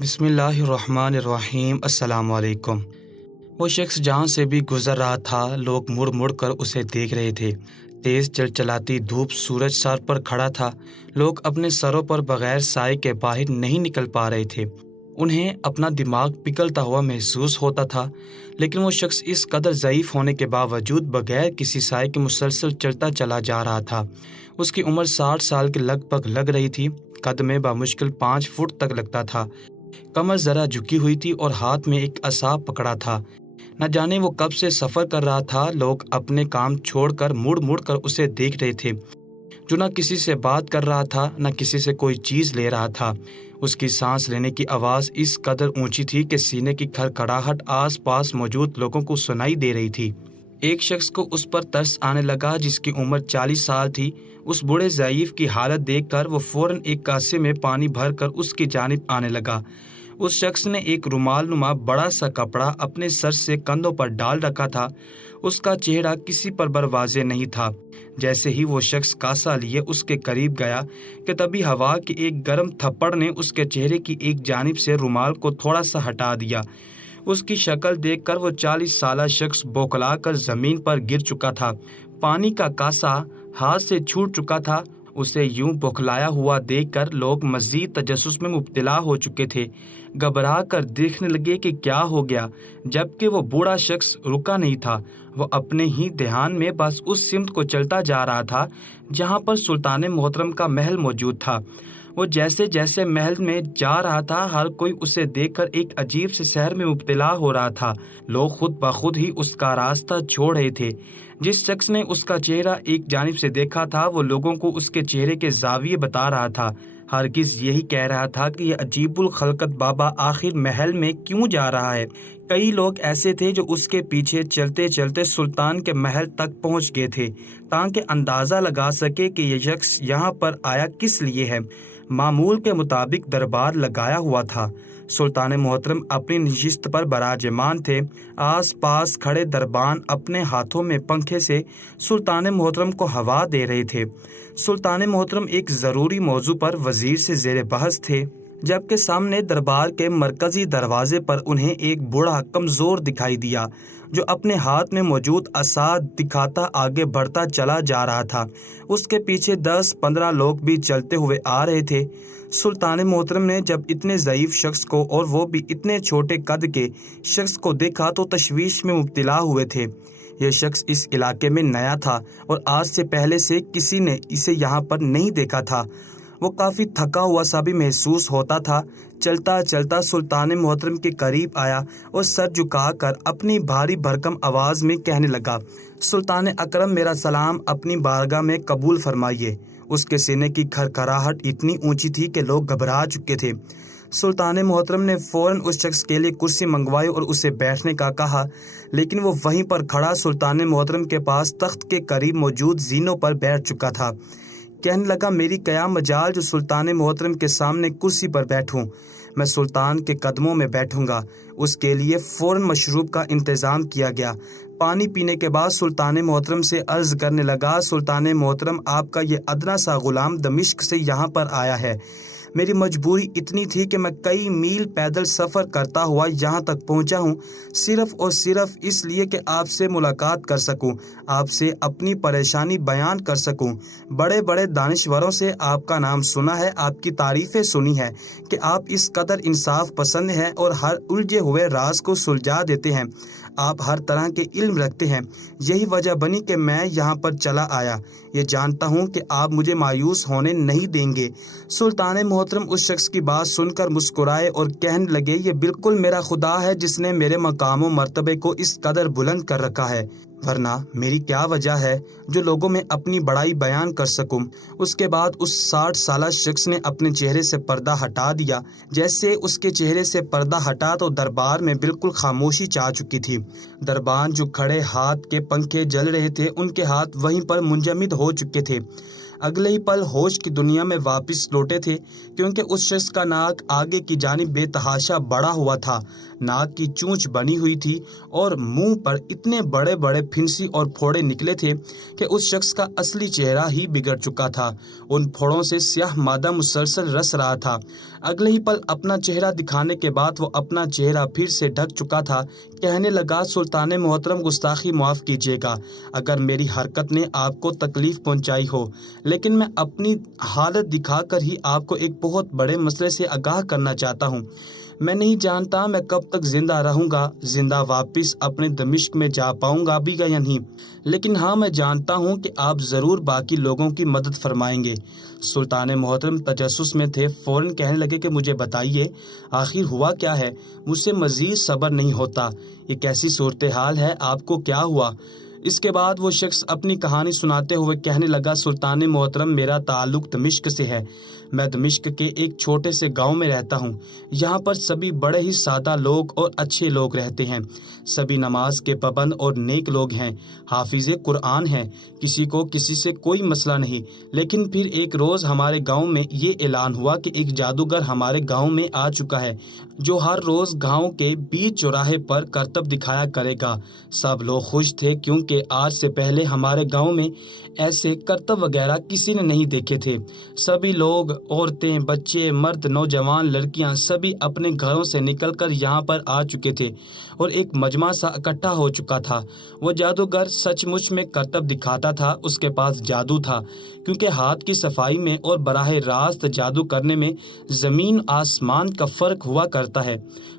بسم اللہ الرحمن الرحیم۔ السلام علیکم۔ وہ شخص جہاں سے بھی گزر رہا تھا، لوگ مڑ مڑ کر اسے دیکھ رہے تھے۔ تیز چلچلاتی دھوپ سورج سر پر کھڑا تھا، لوگ اپنے سروں پر بغیر سائے کے باہر نہیں نکل پا رہے تھے۔ انہیں اپنا دماغ پگھلتا ہوا محسوس ہوتا تھا، لیکن وہ شخص اس قدر ضعیف ہونے کے باوجود بغیر کسی سائے کے مسلسل چلتا چلا جا رہا تھا۔ اس کی عمر 60 سال کے لگ بھگ لگ رہی تھی، قد میں بمشکل 5 فٹ تک لگتا تھا، کمر ذرا جھکی ہوئی تھی اور ہاتھ میں ایک عصا پکڑا تھا۔ نہ جانے وہ کب سے سفر کر رہا تھا، لوگ اپنے کام چھوڑ کر مڑ مڑ کر اسے دیکھ رہے تھے، جو نہ کسی سے بات کر رہا تھا نہ کسی سے کوئی چیز لے رہا تھا۔ اس کی سانس لینے کی آواز اس قدر اونچی تھی کہ سینے کی کھڑکھڑاہٹ آس پاس موجود لوگوں کو سنائی دے رہی تھی۔ ایک شخص کو اس پر ترس آنے لگا جس کی عمر 40 سال تھی۔ اس بوڑھے ضعیف کی حالت دیکھ کر وہ فوراً ایک کاسے میں پانی بھر کر اس کی جانب آنے لگا۔ اس شخص نے ایک رومال نما بڑا سا کپڑا اپنے سر سے کندھوں پر ڈال رکھا تھا۔ اس کا چہرہ کسی پر واضح نہیں تھا۔ جیسے ہی وہ شخص کاسا لیے اس کے قریب گیا کہ تبھی ہوا کے ایک گرم تھپڑ نے اس کے چہرے کی ایک جانب سے رومال کو تھوڑا سا ہٹا دیا۔ اس کی شکل دیکھ کر وہ 40 سالہ شخص بوکھلا کر زمین پر گر چکا تھا۔ پانی کا کاسا ہاتھ سے چھوٹ چکا تھا۔ اسے یوں بوکھلایا ہوا دیکھ کر لوگ مزید تجسس میں مبتلا ہو چکے تھے، گھبرا کر دیکھنے لگے کہ کیا ہو گیا، جبکہ وہ بوڑھا شخص رکا نہیں تھا۔ وہ اپنے ہی دھیان میں بس اس سمت کو چلتا جا رہا تھا جہاں پر سلطان محترم کا محل موجود تھا۔ وہ جیسے جیسے محل میں جا رہا تھا، ہر کوئی اسے دیکھ کر ایک عجیب سے سحر میں مبتلا ہو رہا تھا۔ لوگ خود بخود ہی اس کا راستہ چھوڑ رہے تھے۔ جس شخص نے اس کا چہرہ ایک جانب سے دیکھا تھا، وہ لوگوں کو اس کے چہرے کے زاویے بتا رہا تھا، ہرگز یہی کہہ رہا تھا کہ یہ عجیب الخلقت بابا آخر محل میں کیوں جا رہا ہے۔ کئی لوگ ایسے تھے جو اس کے پیچھے چلتے چلتے سلطان کے محل تک پہنچ گئے تھے تاکہ اندازہ لگا سکے کہ یہ شخص یہاں پر آیا کس لیے ہے۔ معمول کے مطابق دربار لگایا ہوا تھا۔ سلطان محترم اپنی نشست پر براجمان تھے۔ آس پاس کھڑے دربان اپنے ہاتھوں میں پنکھے سے سلطان محترم کو ہوا دے رہے تھے۔ سلطان محترم ایک ضروری موضوع پر وزیر سے زیر بحث تھے، جبکہ سامنے دربار کے مرکزی دروازے پر انہیں ایک بوڑھا کمزور دکھائی دیا جو اپنے ہاتھ میں موجود عصا دکھاتا آگے بڑھتا چلا جا رہا تھا۔ اس کے پیچھے 10-15 لوگ بھی چلتے ہوئے آ رہے تھے۔ سلطان محترم نے جب اتنے ضعیف شخص کو اور وہ بھی اتنے چھوٹے قد کے شخص کو دیکھا تو تشویش میں مبتلا ہوئے تھے۔ یہ شخص اس علاقے میں نیا تھا اور آج سے پہلے سے کسی نے اسے یہاں پر نہیں دیکھا تھا۔ وہ کافی تھکا ہوا سا بھی محسوس ہوتا تھا۔ چلتا چلتا سلطان محترم کے قریب آیا اور سر جھکا کر اپنی بھاری بھرکم آواز میں کہنے لگا، سلطان اکرم، میرا سلام اپنی بارگاہ میں قبول فرمائیے۔ اس کے سینے کی کھڑکھڑاہٹ اتنی اونچی تھی کہ لوگ گھبرا چکے تھے۔ سلطان محترم نے فوراً اس شخص کے لیے کرسی منگوائی اور اسے بیٹھنے کا کہا، لیکن وہ وہیں پر کھڑا سلطان محترم کے پاس تخت کے قریب موجود زینوں پر بیٹھ چکا تھا۔ کہنے لگا، میری کیا مجال جو سلطان محترم کے سامنے کرسی پر بیٹھوں، میں سلطان کے قدموں میں بیٹھوں گا۔ اس کے لیے فوراً مشروب کا انتظام کیا گیا۔ پانی پینے کے بعد سلطان محترم سے عرض کرنے لگا، سلطان محترم، آپ کا یہ ادنا سا غلام دمشق سے یہاں پر آیا ہے۔ میری مجبوری اتنی تھی کہ میں کئی میل پیدل سفر کرتا ہوا یہاں تک پہنچا ہوں، صرف اور صرف اس لیے کہ آپ سے ملاقات کر سکوں، آپ سے اپنی پریشانی بیان کر سکوں۔ بڑے بڑے دانشوروں سے آپ کا نام سنا ہے، آپ کی تعریفیں سنی ہے کہ آپ اس قدر انصاف پسند ہیں اور ہر الجھے ہوئے راز کو سلجھا دیتے ہیں۔ آپ ہر طرح کے علم رکھتے ہیں۔ یہی وجہ بنی کہ میں یہاں پر چلا آیا۔ یہ جانتا ہوں کہ آپ مجھے مایوس ہونے نہیں دیں گے۔ سلطان محترم اس شخص کی بات سن کر مسکرائے اور کہنے لگے، یہ بالکل میرا خدا ہے جس نے میرے مقام و مرتبے کو اس قدر بلند کر رکھا ہے، ورنہ میری کیا وجہ ہے جو لوگوں میں اپنی بڑائی بیان کر سکوں۔ اس کے بعد اس 60 سالہ شخص نے اپنے چہرے سے پردہ ہٹا دیا۔ جیسے اس کے چہرے سے پردہ ہٹا تو دربار میں بالکل خاموشی چھا چکی تھی۔ دربان جو کھڑے ہاتھ کے پنکھے جل رہے تھے، ان کے ہاتھ وہیں پر منجمد ہو چکے تھے۔ اگلے ہی پل ہوش کی دنیا میں واپس لوٹے تھے۔ کیونکہ اس شخص کا ناک آگے کی جانب بے تحاشا بڑا ہوا تھا، ناک کی چونچ بنی ہوئی تھی اور منہ پر اتنے بڑے بڑے پھنسی اور پھوڑے نکلے تھے کہ اس شخص کا اصلی چہرہ ہی بگڑ چکا تھا۔ ان پھوڑوں سے سیاہ مادہ مسلسل رس رہا تھا۔ اگلے ہی پل اپنا چہرہ دکھانے کے بعد وہ اپنا چہرہ پھر سے ڈھک چکا تھا۔ کہنے لگا، سلطان محترم، گستاخی معاف کیجیے گا اگر میری حرکت نے آپ کو تکلیف پہنچائی ہو، لیکن میں اپنی حالت دکھا کر ہی آپ کو ایک بہت بڑے مسئلے سے آگاہ کرنا چاہتا ہوں۔ میں نہیں جانتا میں کب تک زندہ رہوں گا، زندہ واپس اپنے دمشق میں جا پاؤں گا بھی یا نہیں، لیکن ہاں میں جانتا ہوں کہ آپ ضرور باقی لوگوں کی مدد فرمائیں گے۔ سلطان محترم تجسس میں تھے، فوراً کہنے لگے کہ مجھے بتائیے آخر ہوا کیا ہے، مجھ سے مزید صبر نہیں ہوتا، یہ کیسی صورتحال ہے، آپ کو کیا ہوا؟ اس کے بعد وہ شخص اپنی کہانی سناتے ہوئے کہنے لگا، سلطان محترم، میرا تعلق دمشق سے ہے۔ میں دمشق کے ایک چھوٹے سے گاؤں میں رہتا ہوں۔ یہاں پر سبھی بڑے ہی سادہ لوگ اور اچھے لوگ رہتے ہیں، سبھی نماز کے پابند اور نیک لوگ ہیں، حافظ قرآن ہیں، کسی کو کسی سے کوئی مسئلہ نہیں۔ لیکن پھر ایک روز ہمارے گاؤں میں یہ اعلان ہوا کہ ایک جادوگر ہمارے گاؤں میں آ چکا ہے جو ہر روز گاؤں کے بیچ چوراہے پر کرتب دکھایا کرے گا۔ سب لوگ خوش تھے کیونکہ آج سے پہلے ہمارے گاؤں میں ایسے کرتب وغیرہ کسی نے نہیں دیکھے تھے۔ سبھی لوگ، عورتیں، بچے، مرد، نوجوان، لڑکیاں، سبھی اپنے گھروں سے نکل کر یہاں پر آ چکے تھے اور ایک مجمع سا اکٹھا ہو چکا تھا۔ وہ جادوگر سچ مچ میں کرتب دکھاتا تھا، اس کے پاس جادو تھا، کیونکہ ہاتھ کی صفائی میں اور براہ راست جادو کرنے میں زمین آسمان کا فرق ہوا کرتا ہے۔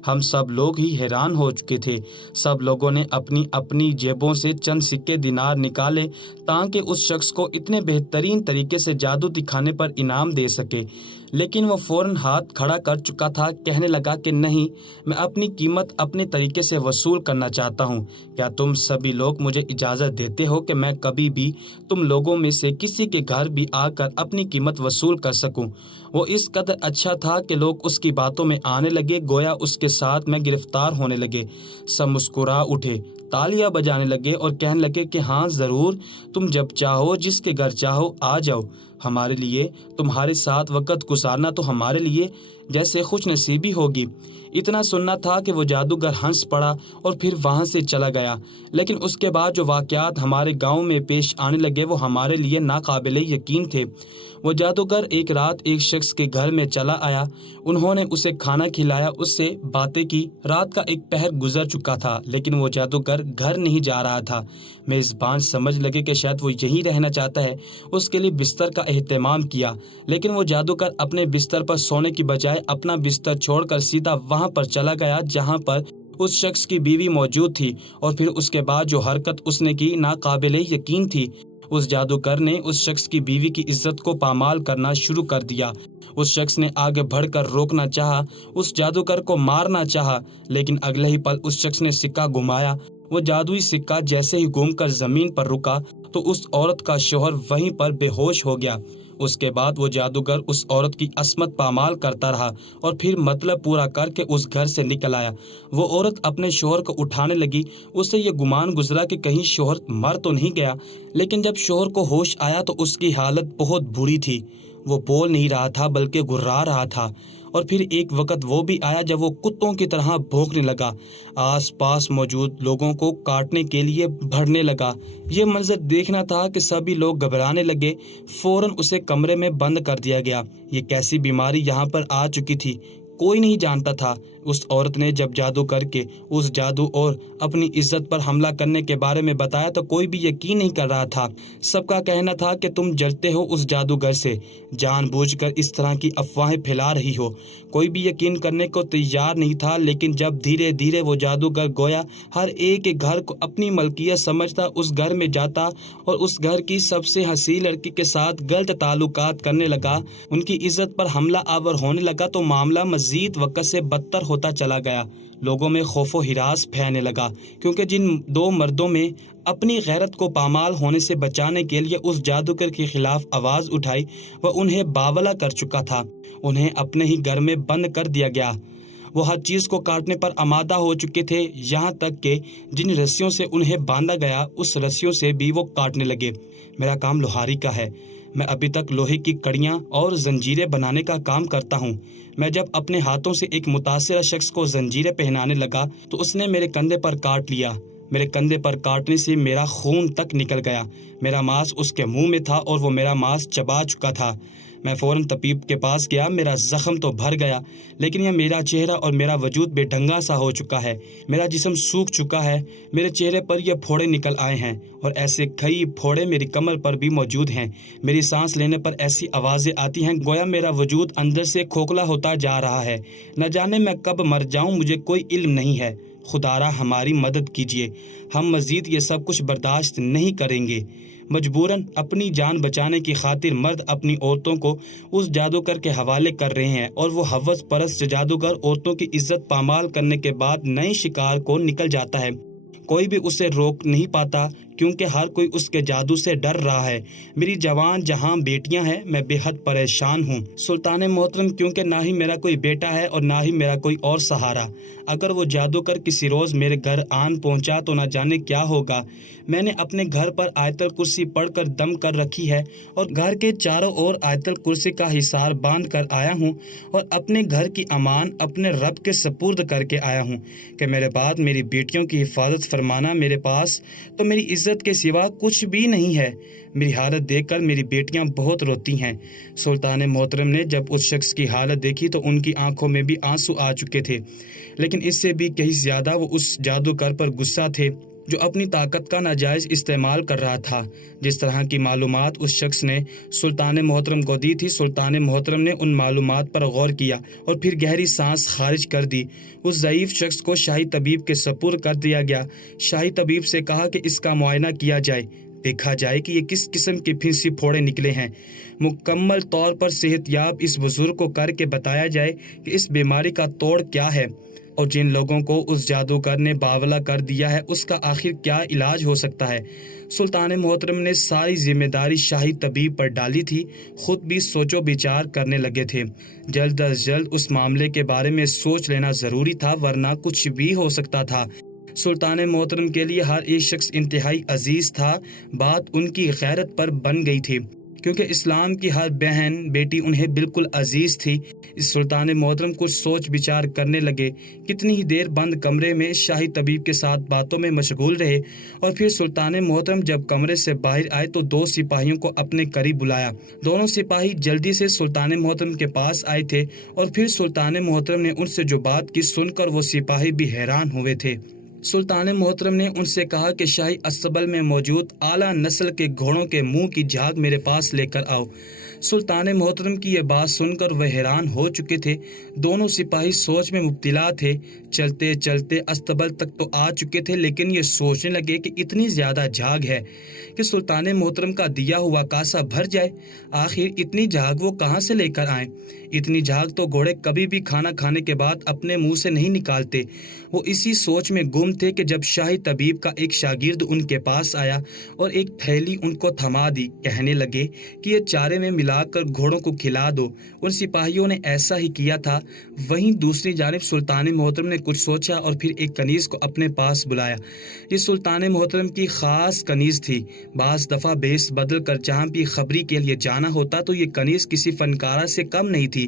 ہم سب لوگ ہی حیران ہو چکے تھے۔ سب لوگوں نے اپنی اپنی جیبوں سے چند سکے دینار نکالے تاکہ اس شخص کو اتنے بہترین طریقے سے جادو دکھانے پر انعام دے سکے، لیکن وہ فوراً ہاتھ کھڑا کر چکا تھا۔ کہنے لگا کہ نہیں، میں اپنی قیمت اپنے طریقے سے وصول کرنا چاہتا ہوں۔ کیا تم سبھی لوگ مجھے اجازت دیتے ہو کہ میں کبھی بھی تم لوگوں میں سے کسی کے گھر بھی آ کر اپنی قیمت وصول کر سکوں؟ وہ اس قدر اچھا تھا کہ لوگ اس کی باتوں میں آنے لگے، گویا اس کے ساتھ میں گرفتار ہونے لگے۔ سب مسکرا اٹھے، تالیاں بجانے لگے اور کہنے لگے کہ ہاں ضرور، تم جب چاہو جس کے گھر چاہو آ جاؤ۔ ہمارے لیے تمہارے ساتھ وقت گزارنا تو ہمارے لیے جیسے خوش نصیبی ہوگی۔ اتنا سننا تھا کہ وہ جادوگر ہنس پڑا اور پھر وہاں سے چلا گیا۔ لیکن اس کے بعد جو واقعات ہمارے گاؤں میں پیش آنے لگے وہ ہمارے لیے ناقابل یقین تھے۔ وہ جادوگر ایک رات ایک شخص کے گھر میں چلا آیا، انہوں نے اسے کھانا کھلایا، اس سے باتیں کی۔ رات کا ایک پہر گزر چکا تھا لیکن وہ جادوگر گھر نہیں جا رہا تھا۔ میزبان سمجھ لگے کہ شاید وہ یہیں رہنا چاہتا ہے، اس کے لیے بستر کا اہتمام کیا، لیکن وہ جادوگر اپنے بستر پر سونے کی بجائے اپنا بستر چھوڑ کر سیدھا وہاں پر چلا گیا جہاں پر اس شخص کی بیوی موجود تھی، اور پھر اس کے بعد جو حرکت اس نے کی ناقابل یقین تھی۔ اس جادوگر نے اس شخص کی بیوی کی عزت کو پامال کرنا شروع کر دیا۔ اس شخص نے آگے بڑھ کر روکنا چاہا، اس جادوگر کو مارنا چاہا، لیکن اگلے ہی پل اس شخص نے سکہ گھمایا۔ وہ جادوئی سکہ جیسے ہی گھوم کر زمین پر رکا تو اس عورت کا شوہر وہیں پر بے ہوش ہو گیا۔ اس کے بعد وہ جادوگر اس عورت کی عصمت پامال کرتا رہا اور پھر مطلب پورا کر کے اس گھر سے نکل آیا۔ وہ عورت اپنے شوہر کو اٹھانے لگی، اسے یہ گمان گزرا کہ کہیں شوہر مر تو نہیں گیا، لیکن جب شوہر کو ہوش آیا تو اس کی حالت بہت بری تھی۔ وہ بول نہیں رہا تھا بلکہ گھرا رہا تھا، اور پھر ایک وقت وہ بھی آیا جب وہ کتوں کی طرح بھونکنے لگا، آس پاس موجود لوگوں کو کاٹنے کے لیے بڑھنے لگا۔ یہ منظر دیکھنا تھا کہ سبھی لوگ گھبرانے لگے۔ فوراً اسے کمرے میں بند کر دیا گیا۔ یہ کیسی بیماری یہاں پر آ چکی تھی کوئی نہیں جانتا تھا۔ اس عورت نے جب جادو کر کے اس جادو اور اپنی عزت پر حملہ کرنے کے بارے میں بتایا تو کوئی بھی یقین نہیں کر رہا تھا۔ سب کا کہنا تھا کہ تم جلتے ہو اس جادوگر سے، جان بوجھ کر اس طرح کی افواہیں پھیلا رہی ہو۔ کوئی بھی یقین کرنے کو تیار نہیں تھا، لیکن جب دھیرے دھیرے وہ جادوگر گویا ہر ایک کے گھر کو اپنی ملکیت سمجھتا اس گھر میں جاتا اور اس گھر کی سب سے حسین لڑکی کے ساتھ غلط تعلقات کرنے لگا، ان کی عزت پر حملہ آور ہونے لگا، تو معاملہ مزید وقت سے بدتر ہوتا چلا گیا۔ لوگوں میں خوف و ہراس پھیلنے لگا، کیونکہ جن دو مردوں میں اپنی غیرت کو پامال ہونے سے بچانے کے لیے اس جادوگر کے خلاف آواز اٹھائی وہ انہیں باولا کر چکا تھا۔ انہیں اپنے ہی گھر میں بند کر دیا گیا۔ وہ ہر چیز کو کاٹنے پر آمادہ ہو چکے تھے، یہاں تک کہ جن رسیوں سے انہیں باندھا گیا اس رسیوں سے بھی وہ کاٹنے لگے۔ میرا کام لوہاری کا ہے، میں ابھی تک لوہے کی کڑیاں اور زنجیریں بنانے کا کام کرتا ہوں۔ میں جب اپنے ہاتھوں سے ایک متاثرہ شخص کو زنجیریں پہنانے لگا تو اس نے میرے کندھے پر کاٹ لیا۔ میرے کندھے پر کاٹنے سے میرا خون تک نکل گیا۔ میرا ماس اس کے منہ میں تھا اور وہ میرا ماس چبا چکا تھا۔ میں فوراً طبیب کے پاس گیا۔ میرا زخم تو بھر گیا، لیکن یہ میرا چہرہ اور میرا وجود بے ڈھنگا سا ہو چکا ہے۔ میرا جسم سوکھ چکا ہے، میرے چہرے پر یہ پھوڑے نکل آئے ہیں، اور ایسے کئی پھوڑے میری کمر پر بھی موجود ہیں۔ میری سانس لینے پر ایسی آوازیں آتی ہیں گویا میرا وجود اندر سے کھوکھلا ہوتا جا رہا ہے۔ نہ جانے میں کب مر جاؤں، مجھے کوئی علم نہیں ہے۔ خدارا ہماری مدد کیجیے، ہم مزید یہ سب کچھ برداشت نہیں کریں گے۔ مجبوراً اپنی جان بچانے کی خاطر مرد اپنی عورتوں کو اس جادوگر کے حوالے کر رہے ہیں، اور وہ ہوس پرست جادوگر عورتوں کی عزت پامال کرنے کے بعد نئے شکار کو نکل جاتا ہے۔ کوئی بھی اسے روک نہیں پاتا، کیونکہ ہر کوئی اس کے جادو سے ڈر رہا ہے۔ میری جوان جہاں بیٹیاں ہیں، میں بے حد پریشان ہوں سلطان محترم، کیونکہ نہ ہی میرا کوئی بیٹا ہے اور نہ ہی میرا کوئی اور سہارا۔ اگر وہ جادوگر کسی روز میرے گھر آن پہنچا تو نہ جانے کیا ہوگا۔ میں نے اپنے گھر پر آیت الکرسی پڑھ کر دم کر رکھی ہے، اور گھر کے چاروں اور آیت الکرسی کا حصار باندھ کر آیا ہوں، اور اپنے گھر کی امان اپنے رب کے سپرد کر کے آیا ہوں کہ میرے بعد میری بیٹیوں کی حفاظت فرمانا۔ میرے پاس تو میری عزت کے سوا کچھ بھی نہیں ہے۔ میری حالت دیکھ کر میری بیٹیاں بہت روتی ہیں۔ سلطان محترم نے جب اس شخص کی حالت دیکھی تو ان کی آنکھوں میں بھی آنسو آ چکے تھے، لیکن اس سے بھی کہیں زیادہ وہ اس جادوگر پر غصہ تھے جو اپنی طاقت کا ناجائز استعمال کر رہا تھا۔ جس طرح کی معلومات اس شخص نے سلطان محترم کو دی تھی، سلطان محترم نے ان معلومات پر غور کیا اور پھر گہری سانس خارج کر دی۔ اس ضعیف شخص کو شاہی طبیب کے سپرد کر دیا گیا۔ شاہی طبیب سے کہا کہ اس کا معائنہ کیا جائے، دیکھا جائے کہ یہ کس قسم کے پھنسی پھوڑے نکلے ہیں۔ مکمل طور پر صحت یاب اس بزرگ کو کر کے بتایا جائے کہ اس بیماری کا توڑ کیا ہے، اور جن لوگوں کو اس جادوگر نے باولا کر دیا ہے اس کا آخر کیا علاج ہو سکتا ہے۔ سلطان محترم نے ساری ذمہ داری شاہی طبیب پر ڈالی تھی، خود بھی سوچ و بچار کرنے لگے تھے۔ جلد از جلد اس معاملے کے بارے میں سوچ لینا ضروری تھا، ورنہ کچھ بھی ہو سکتا تھا۔ سلطان محترم کے لیے ہر ایک شخص انتہائی عزیز تھا۔ بات ان کی غیرت پر بن گئی تھی، کیونکہ اسلام کی ہر بہن بیٹی انہیں بالکل عزیز تھی۔ اس سلطان محترم کچھ سوچ بچار کرنے لگے۔ کتنی ہی دیر بند کمرے میں شاہی طبیب کے ساتھ باتوں میں مشغول رہے، اور پھر سلطان محترم جب کمرے سے باہر آئے تو 2 سپاہیوں کو اپنے قریب بلایا۔ دونوں سپاہی جلدی سے سلطان محترم کے پاس آئے تھے، اور پھر سلطان محترم نے ان سے جو بات کی سن کر وہ سپاہی بھی حیران ہوئے تھے۔ سلطان محترم نے ان سے کہا کہ شاہی استبل میں موجود اعلیٰ نسل کے گھوڑوں کے منہ کی جھاگ میرے پاس لے کر آؤ۔ سلطان محترم کی یہ بات سن کر وہ حیران ہو چکے تھے۔ دونوں سپاہی سوچ میں مبتلا تھے۔ چلتے چلتے استبل تک تو آ چکے تھے، لیکن یہ سوچنے لگے کہ اتنی زیادہ جھاگ ہے کہ سلطان محترم کا دیا ہوا کاسا بھر جائے۔ آخر اتنی جھاگ وہ کہاں سے لے کر آئیں؟ اتنی جھاگ تو گھوڑے کبھی بھی کھانا کھانے کے بعد اپنے منہ سے نہیں نکالتے۔ وہ اسی سوچ میں گم تھے کہ جب شاہی طبیب کا ایک شاگرد ان کے پاس آیا اور ایک تھیلی ان کو تھما دی، کہنے لگے کہ یہ چارے میں ملا کر گھوڑوں کو کھلا دو۔ ان سپاہیوں نے ایسا ہی کیا تھا۔ وہیں دوسری جانب سلطان محترم نے کچھ سوچا اور پھر ایک کنیز کو اپنے پاس بلایا۔ یہ سلطان محترم کی خاص کنیز تھی۔ بعض دفعہ بیس بدل کر جہاں بھی خبری کے لیے جانا ہوتا تو یہ کنیز کسی فنکارہ سے کم نہیں تھی۔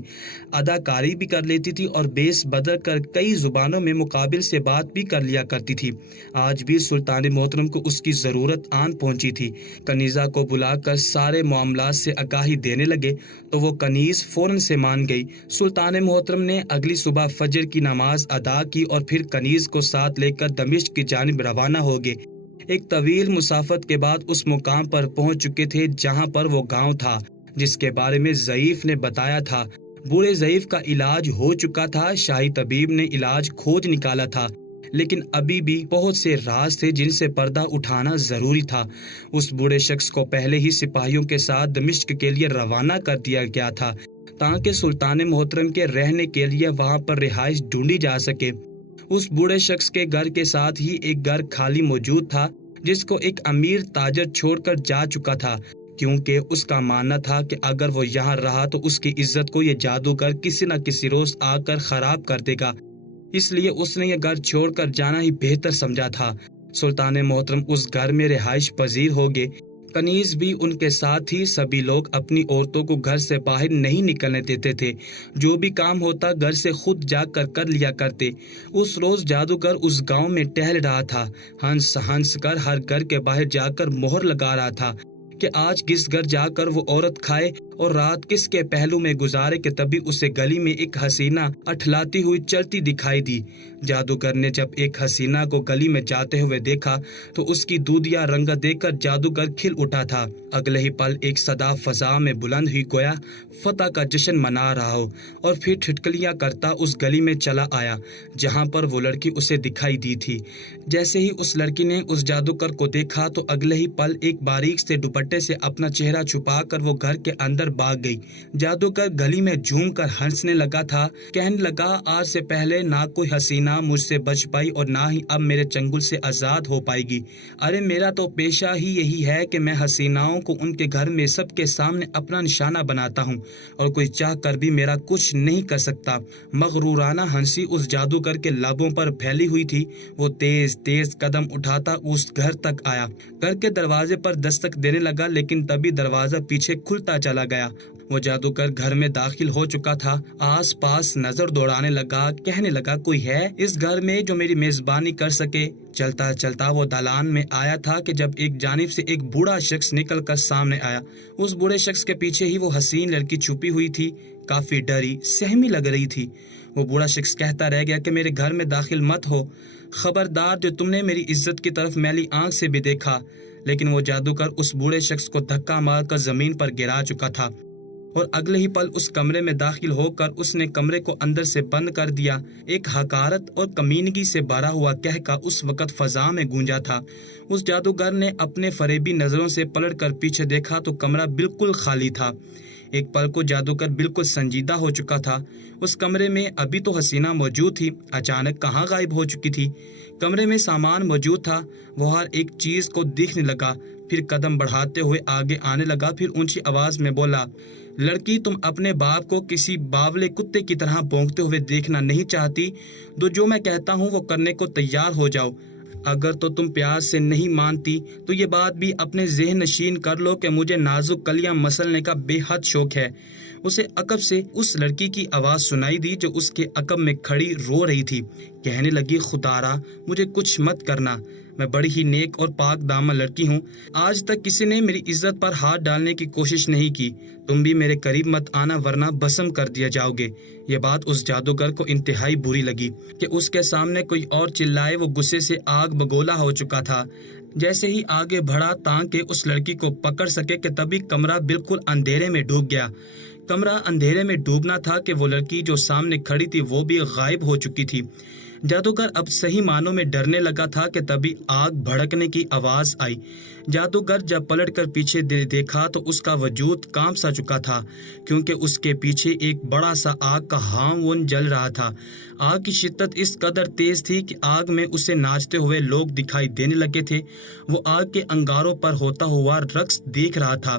اداکاری بھی کر لیتی تھی اور بیس بدل کر کئی زبانوں میں مقابل سے بات بھی کر لیا کرتی تھی۔ آج بھی سلطان محترم کو اس کی ضرورت آن پہنچی تھی۔ کنیزہ کو بلا کر سارے معاملات سے آگاہی دینے لگے تو وہ کنیز فوراً سے مان گئی۔ سلطان محترم نے اگلی صبح فجر کی نماز ادا کی اور پھر کنیز کو ساتھ لے کر دمشق کی جانب روانہ ہو گئے۔ ایک طویل مسافت کے بعد اس مقام پر پہنچ چکے تھے جہاں پر وہ گاؤں تھا جس کے بارے میں ضعیف نے بتایا تھا۔ بوڑھے ضعیف کا علاج ہو چکا تھا۔ شاہی طبیب نے علاج کھوج نکالا تھا، لیکن ابھی بھی بہت سے راز تھے جن سے پردہ اٹھانا ضروری تھا۔ اس بوڑھے شخص کو پہلے ہی سپاہیوں کے ساتھ دمشق کے لیے روانہ کر دیا گیا تھا تاکہ سلطان محترم کے رہنے کے لیے وہاں پر رہائش ڈھونڈی جا سکے۔ اس بوڑھے شخص کے گھر کے ساتھ ہی ایک گھر خالی موجود تھا جس کو ایک امیر تاجر چھوڑ کر جا چکا تھا، کیونکہ اس کا ماننا تھا کہ اگر وہ یہاں رہا تو اس کی عزت کو یہ جادوگر کسی نہ کسی روز آ کر خراب کر دے گا، اس لیے اس نے یہ گھر چھوڑ کر جانا ہی بہتر سمجھا تھا۔ سلطان محترم اس گھر میں رہائش پذیر ہو گئے۔ کنیز بھی ان کے ساتھ ہی سبھی لوگ اپنی عورتوں کو گھر سے باہر نہیں نکلنے دیتے تھے۔ جو بھی کام ہوتا گھر سے خود جا کر لیا کرتے۔ اس روز جادوگر اس گاؤں میں ٹہل رہا تھا، ہنس ہنس کر ہر گھر کے باہر جا کر مہر لگا رہا تھا کہ آج کس گھر جا کر وہ عورت کھائے اور رات کس کے پہلو میں گزارے کہ تبھی اسے گلی میں ایک حسینہ اٹھلاتی ہوئی چلتی دکھائی دی۔ جادوگر نے جب ایک حسینہ کو گلی میں جاتے ہوئے دیکھا تو اس کی دودھیا رنگت دیکھ کر جادوگر کھل اٹھا تھا۔ اگلے ہی پل ایک صدا فضا میں بلند ہوئی گویا فتح کا جشن منا رہا ہو، اور پھر ٹھٹکلیاں کرتا اس گلی میں چلا آیا جہاں پر وہ لڑکی اسے دکھائی دی تھی۔ جیسے ہی اس لڑکی نے اس جادوگر کو دیکھا تو اگلے ہی پل ایک باریک سے دوپٹے سے اپنا چہرہ چھپا کر وہ گھر کے اندر بھاگ گئی۔ جادوگر گلی میں جھوم کر ہنسنے لگا تھا، کہنے لگا آج سے پہلے نہ کوئی حسینہ مجھ سے بچ پائی اور نہ ہی اب میرے چنگل سے آزاد ہو پائے گی۔ ارے میرا تو پیشہ ہی یہی ہے کہ میں حسیناؤں کو ان کے گھر میں سب کے سامنے اپنا نشانہ بناتا ہوں اور کوئی چاہ کر بھی میرا کچھ نہیں کر سکتا۔ مغرورانہ ہنسی اس جادوگر کے لبوں پر پھیلی ہوئی تھی۔ وہ تیز تیز قدم اٹھاتا اس گھر تک آیا، گھر کے دروازے پر دستک دینے لگا، لیکن تبھی دروازہ پیچھے کھلتا چلا گیا۔ وہ جادوگر گھر میں داخل ہو چکا تھا، آس پاس نظر دوڑانے لگا، کہنے لگا کوئی ہے اس گھر میں جو میری میزبانی کر سکے۔ چلتا چلتا وہ دالان میں آیا تھا کہ جب ایک جانب سے ایک بوڑھا شخص نکل کر سامنے آیا۔ اس بوڑھے شخص کے پیچھے ہی وہ حسین لڑکی چھپی ہوئی تھی، کافی ڈری سہمی لگ رہی تھی۔ وہ بوڑھا شخص کہتا رہ گیا کہ میرے گھر میں داخل مت ہو، خبردار جو تم نے میری عزت کی طرف میلی آنکھ سے بھی دیکھا۔ لیکن وہ جادوگر اس بوڑھے شخص کو دھکا مار کر زمین پر گرا چکا تھا، اور اگلے ہی پل اس کمرے میں داخل ہو کر اس نے کمرے کو اندر سے بند کر دیا۔ ایک حقارت اور کمینگی سے بھرا ہوا کہکا اس وقت فضا میں گونجا تھا۔ اس جادوگر نے اپنے فریبی نظروں سے پلٹ کر پیچھے دیکھا تو کمرہ بالکل خالی تھا۔ ایک پل کو جادوگر بالکل سنجیدہ ہو چکا تھا۔ اس کمرے میں ابھی تو حسینہ موجود تھی، اچانک کہاں غائب ہو چکی تھی۔ کمرے میں سامان موجود تھا، وہ ہر ایک چیز کو دیکھنے لگا، پھر قدم بڑھاتے ہوئے آگے آنے لگا، پھر اونچی آواز میں بولا، لڑکی تم اپنے باپ کو کسی باولے کتے کی طرح بھونکتے ہوئے دیکھنا نہیں چاہتی تو جو میں کہتا ہوں وہ کرنے کو تیار ہو جاؤ۔ اگر تو تم پیاس سے نہیں مانتی تو یہ بات بھی اپنے ذہن نشین کر لو کہ مجھے نازک کلیاں مسلنے کا بے حد شوق ہے۔ اسے عقب سے اس لڑکی کی آواز سنائی دی جو اس کے عقب میں کھڑی رو رہی تھی، کہنے لگی خدارا مجھے کچھ مت کرنا، میں بڑی ہی نیک اور پاک دامن لڑکی ہوں، آج تک کسی نے میری عزت پر ہاتھ ڈالنے کی کوشش نہیں کی، تم بھی میرے قریب مت آنا ورنہ بسم کر دیا جاؤ گے۔ یہ بات اس جادوگر کو انتہائی بری لگی کہ اس کے سامنے کوئی اور چلائے، وہ غصے سے آگ بگولا ہو چکا تھا۔ جیسے ہی آگے بڑھا تاکہ اس لڑکی کو پکڑ سکے کہ تبھی کمرہ بالکل اندھیرے میں ڈوب گیا۔ کمرہ اندھیرے میں ڈوبنا تھا کہ وہ لڑکی جو سامنے کھڑی تھی وہ بھی غائب ہو چکی تھی۔ جادوگر اب صحیح معنوں میں ڈرنے لگا تھا کہ تبھی آگ بھڑکنے کی آواز آئی۔ جادوگر جب پلٹ کر پیچھے دیکھا تو اس کا وجود کانپ سا چکا تھا، کیونکہ اس کے پیچھے ایک بڑا سا آگ کا ہاون جل رہا تھا۔ آگ کی شدت اس قدر تیز تھی کہ آگ میں اسے ناچتے ہوئے لوگ دکھائی دینے لگے تھے۔ وہ آگ کے انگاروں پر ہوتا ہوا رقص دیکھ رہا تھا۔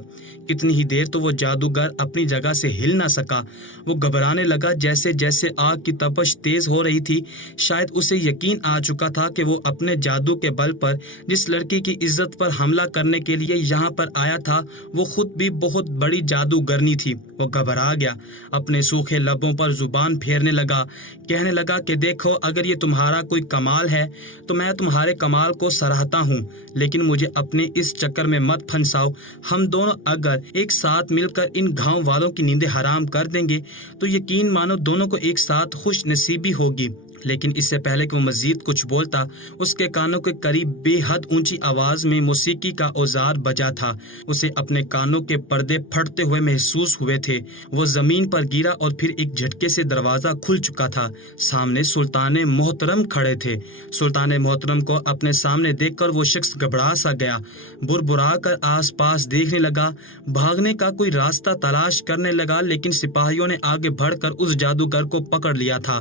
کتنی ہی دیر تو وہ جادوگر اپنی جگہ سے ہل نہ سکا۔ وہ گھبرانے لگا، جیسے جیسے آگ کی تپش تیز ہو رہی تھی، شاید اسے یقین آ چکا تھا کہ وہ اپنے جادو کے بل پر جس لڑکی کی عزت پر حملہ کرنے کے لیے یہاں پر آیا تھا وہ خود بھی بہت بڑی جادوگرنی تھی۔ وہ گھبرا گیا، اپنے سوکھے لبوں پر زبان پھیرنے لگا، کہنے لگا کہ دیکھو اگر یہ تمہارا کوئی کمال ہے تو میں تمہارے کمال کو سراہتا ہوں، لیکن مجھے اپنے اس چکر میں مت پھنساؤ۔ ہم دونوں اگر ایک ساتھ مل کر ان گاؤں والوں کی نیندیں حرام کر دیں گے تو یقین مانو دونوں کو ایک ساتھ خوش نصیبی ہوگی۔ لیکن اس سے پہلے کہ وہ مزید کچھ بولتا، اس کے کانوں کے قریب بے حد اونچی آواز میں موسیقی کا اوزار بجا تھا۔ اسے اپنے کانوں کے پردے پھٹتے ہوئے محسوس ہوئے تھے۔ وہ زمین پر گرا اور پھر ایک جھٹکے سے دروازہ کھل چکا تھا۔ سامنے سلطان محترم کھڑے تھے۔ سلطان محترم کو اپنے سامنے دیکھ کر وہ شخص گھبرا سا گیا، بربرا کر آس پاس دیکھنے لگا، بھاگنے کا کوئی راستہ تلاش کرنے لگا، لیکن سپاہیوں نے آگے بڑھ کر اس جادوگر کو پکڑ لیا تھا۔